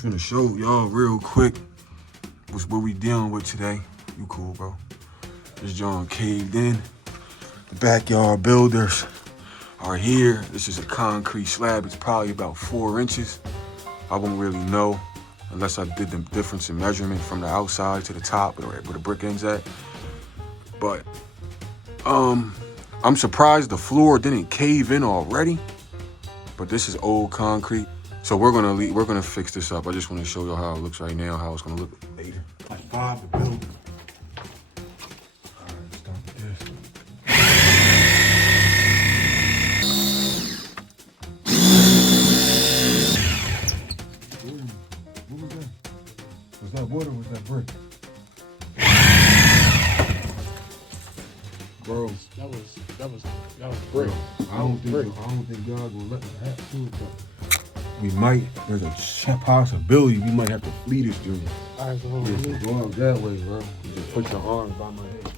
just want to show y'all real quick what we dealing with today. You cool, bro? This John caved in. The backyard builders are here. This is a concrete slab. It's probably about 4 inches. I won't really know unless I did the difference in measurement from the outside to the top where the brick ends at. But I'm surprised the floor didn't cave in already. But this is old concrete. So we're gonna fix this up. I just want to show y'all how it looks right now, how it's gonna look later. Like 5 to build. Alright, start with this. What was that? Was that wood or was that brick? Bro, that was brick. I don't think God will let me have to it, but we might. There's a possibility we might have to flee this journey. Alright, so Go out that way, bro. You just put your arms by my head.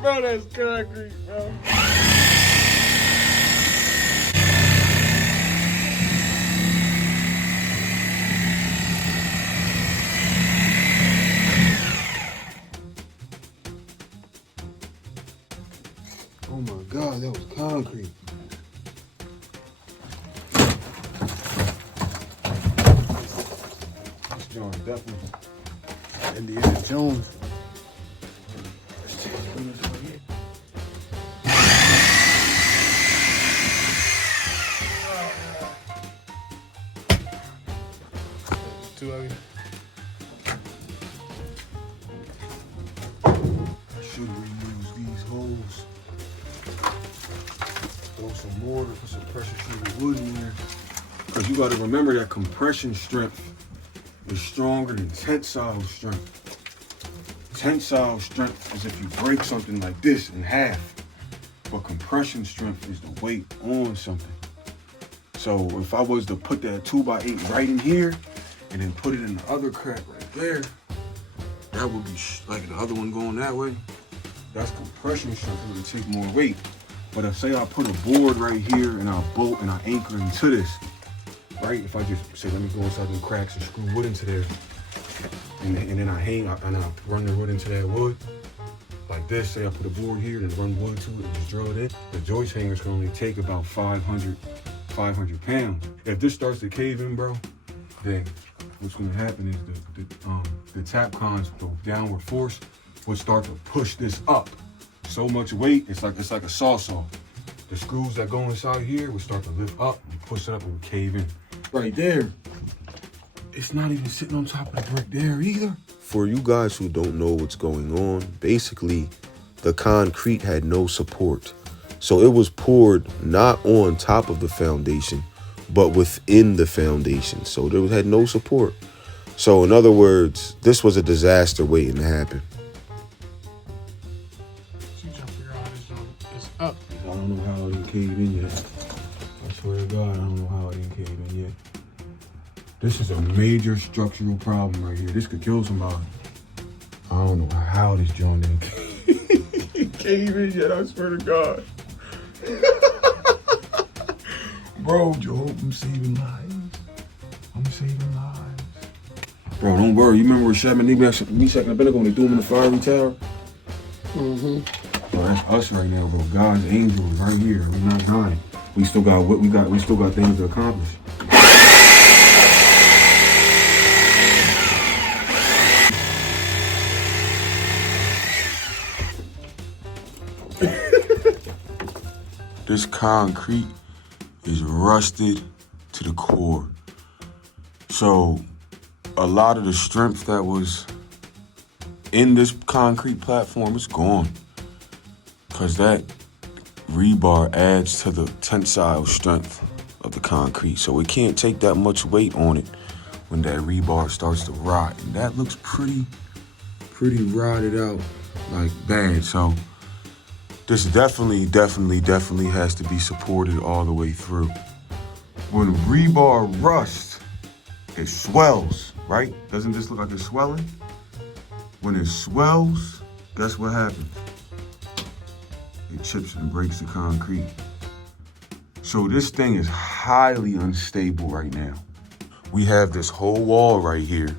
bro, that's concrete, bro. Oh my God, that was concrete. This Jones definitely. Indiana Jones. Let's take this right here. Too heavy. I should reuse these holes. Throw some mortar, put some pressure treated wood in there. Because you got to remember that compression strength is stronger than tensile strength. Tensile strength is if you break something like this in half. But compression strength is the weight on something. So if I was to put that 2x8 right in here and then put it in the other crack right there, that would be like the other one going that way. That's compression strength. It would take more weight. But if say I put a board right here and I bolt and I anchor into this, right? If I just say, let me go inside the cracks and screw wood into there, and then I hang and I run the wood into that wood, like this, say I put a board here and run wood to it and just drill it in, the joist hangers can only take about 500 pounds. If this starts to cave in, bro, then what's gonna happen is the Tapcons, the downward force, will start to push this up. So much weight, it's like a sawsaw. The screws that go inside here will start to lift up and push it up and will cave in. Right there, it's not even sitting on top of the brick there either. For you guys who don't know what's going on, basically the concrete had no support. So it was poured not on top of the foundation, but within the foundation. So there had no support. So in other words, this was a disaster waiting to happen. Up. I don't know how it didn't cave in yet. I swear to God, I don't know how it didn't cave in yet. This is a major structural problem right here. This could kill somebody. I don't know how this joint didn't cave in yet, I swear to God. Bro, Joe, I'm saving lives. I'm saving lives. Bro, don't worry. You remember where Shaman Meshach and Abednego when they threw him in the fiery tower? Mm-hmm. Bro, that's us right now, bro. God's angels right here. We're not dying. We still got what we got. We still got things to accomplish. This concrete is rusted to the core. So a lot of the strength that was in this concrete platform is gone. Because that rebar adds to the tensile strength of the concrete. So it can't take that much weight on it when that rebar starts to rot. And that looks pretty rotted out, like bad. So this definitely has to be supported all the way through. When rebar rusts, it swells, right? Doesn't this look like it's swelling? When it swells, guess what happens? It chips and breaks the concrete. So this thing is highly unstable right now. we have this whole wall right here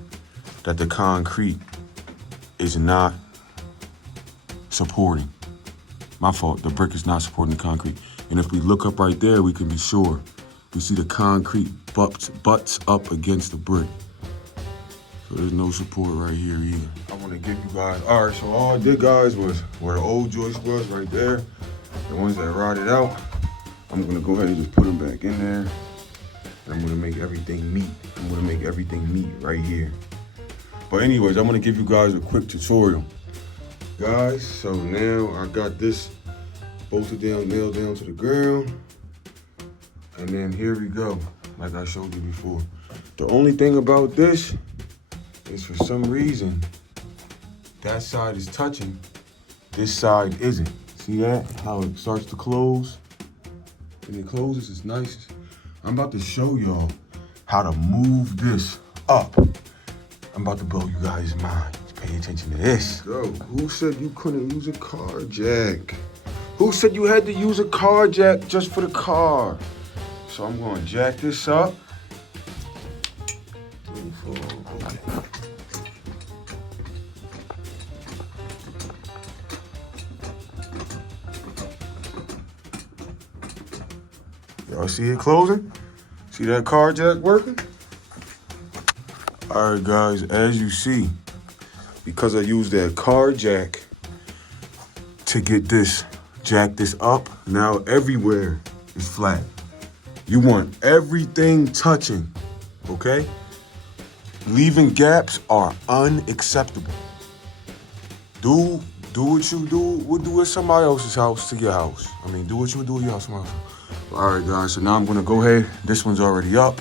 that the concrete is not supporting. My fault, the brick is not supporting the concrete. And if we look up right there, we can be sure. We see the concrete butts up against the brick. So there's no support right here either. I want to give you guys, all right, so all I did, guys, was where the old joist was right there, the ones that rotted out, I'm going to go ahead and just put them back in there. And I'm going to make everything meet. I'm going to make everything meet right here. But anyways, I'm going to give you guys a quick tutorial. Guys, so now I got this bolted down, nailed down to the ground. And then here we go, like I showed you before. The only thing about this is for some reason, that side is touching, this side isn't. See that? How it starts to close? And it closes, it's nice. I'm about to show y'all how to move this up. I'm about to blow you guys' mind. Pay attention to this. So, who said you couldn't use a car jack? Who said you had to use a car jack just for the car? So I'm gonna jack this up. 3, 4, okay. Y'all see it closing? See that car jack working? All right, guys, as you see, because I used that car jack to get this, jack this up, now everywhere is flat. You want everything touching, okay? Leaving gaps are unacceptable. Do what you do, would do at somebody else's house to your house. I mean, do what you would do at your house, somebody else. All right, guys, so now I'm gonna go ahead, this one's already up,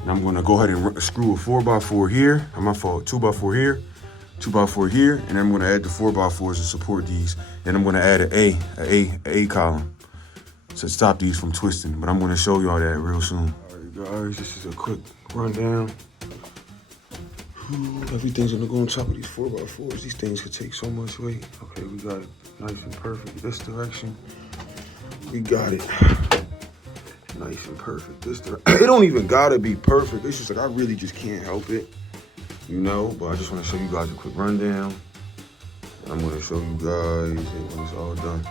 and I'm gonna go ahead and screw a 4x4 here, my fault, 2x4 here, 2x4 here, and I'm gonna add the 4x4s to support these, and I'm gonna add an A column to stop these from twisting, but I'm gonna show y'all that real soon. All right, guys, this is a quick rundown. Everything's gonna go on top of these 4x4s. These things could take so much weight. Okay, we got it nice and perfect this direction. We got it nice and perfect this direction. It don't even gotta be perfect. It's just like I really just can't help it, you know, but I just wanna show you guys a quick rundown. I'm gonna show you guys when it's all done.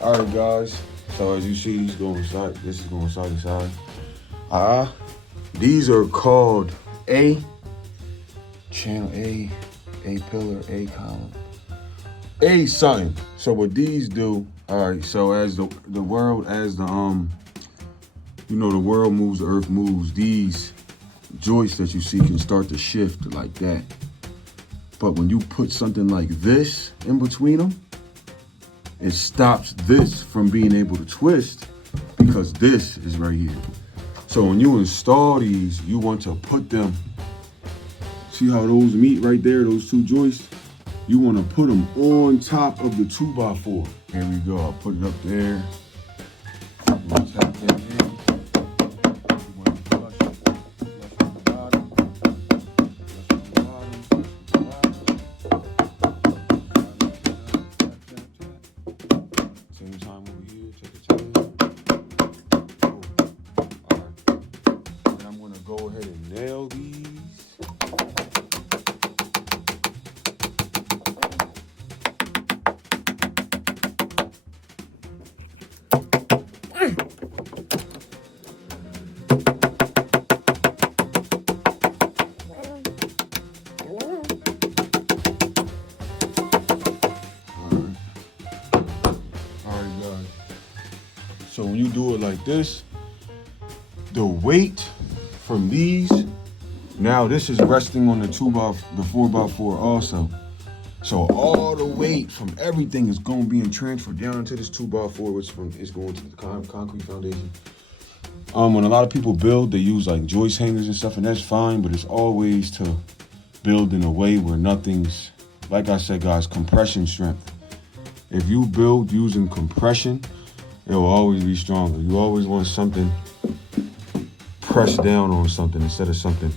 All right, guys, so as you see, this is going side to side. These are called A channel, A pillar, A column, A something. So what these do, all right, so as the world, as the you know, the world moves, the earth moves, these joists that you see can start to shift like that. But when you put something like this in between them, it stops this from being able to twist because this is right here. So when you install these, you want to put them, see how those meet right there, those two joists? You want to put them on top of the 2x4. Here we go, I'll put it up there. Tap that in. You want to flush from the bottom. Same time over here, check it. Cool. All right. And I'm gonna go ahead and nail these. So when you do it like this, the weight from these, now this is resting on the 4x4 also. So all the weight from everything is going to be transferred down into this 2x4, which is going to the concrete foundation. When a lot of people build, they use like joist hangers and stuff, and that's fine, but it's always to build in a way where nothing's, like I said, guys, compression strength. If you build using compression, it will always be stronger. You always want something pressed down on something instead of something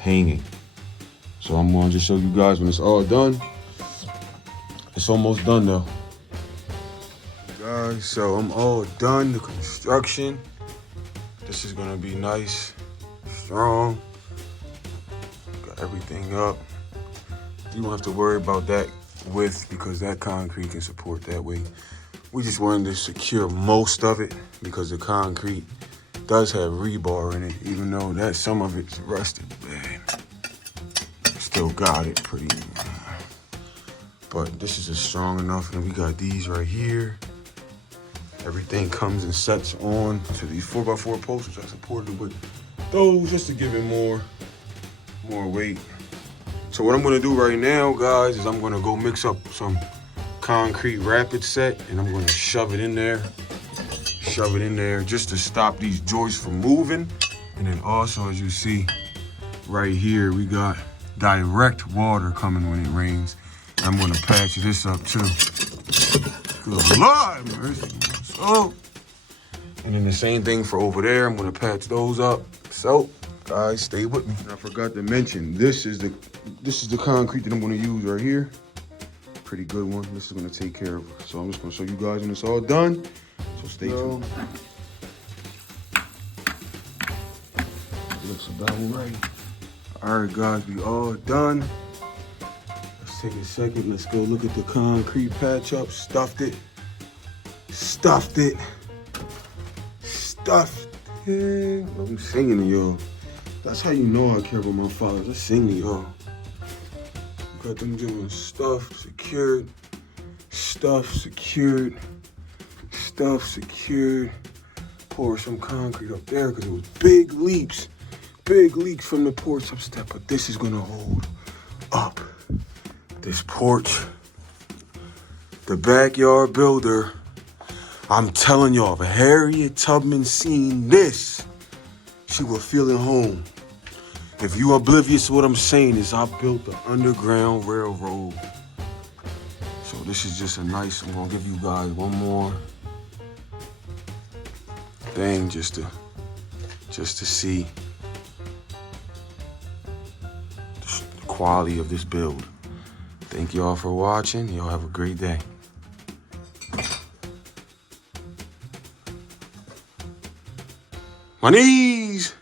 hanging. So I'm gonna just show you guys when it's all done. It's almost done though. Guys, so I'm all done, the construction. This is gonna be nice, strong. Got everything up. You don't have to worry about that width because that concrete can support that weight. We just wanted to secure most of it because the concrete does have rebar in it, even though that some of it's rusted. Man, still got it pretty. But this is just strong enough, and we got these right here. Everything comes and sets on to these 4x4 posts, which I supported with those just to give it more weight. So what I'm gonna do right now, guys, is I'm gonna go mix up some concrete rapid set, and I'm gonna shove it in there just to stop these joists from moving. And then also, as you see right here, we got direct water coming when it rains. I'm gonna patch this up too. Good Lord, mercy. So, and then the same thing for over there. I'm gonna patch those up. So, guys, stay with me. And I forgot to mention, this is the concrete that I'm gonna use right here. Pretty good one. This is gonna take care of it. So I'm just gonna show you guys when it's all done. So stay tuned. Looks about right. All right, guys, we all done. Let's take a second. Let's go look at the concrete patch up. Stuffed it. I'm singing to y'all. That's how you know I care about my fathers. I sing to y'all. Got them doing stuff secured. Pour some concrete up there because it was big leaks from the porch upstep. But this is gonna hold up this porch. The backyard builder. I'm telling y'all, if Harriet Tubman seen this, she would feel at home. If you oblivious to what I'm saying is I built the Underground Railroad. So this is just a nice, I'm gonna give you guys one more thing just to see the quality of this build. Thank y'all for watching. Y'all have a great day. My knees!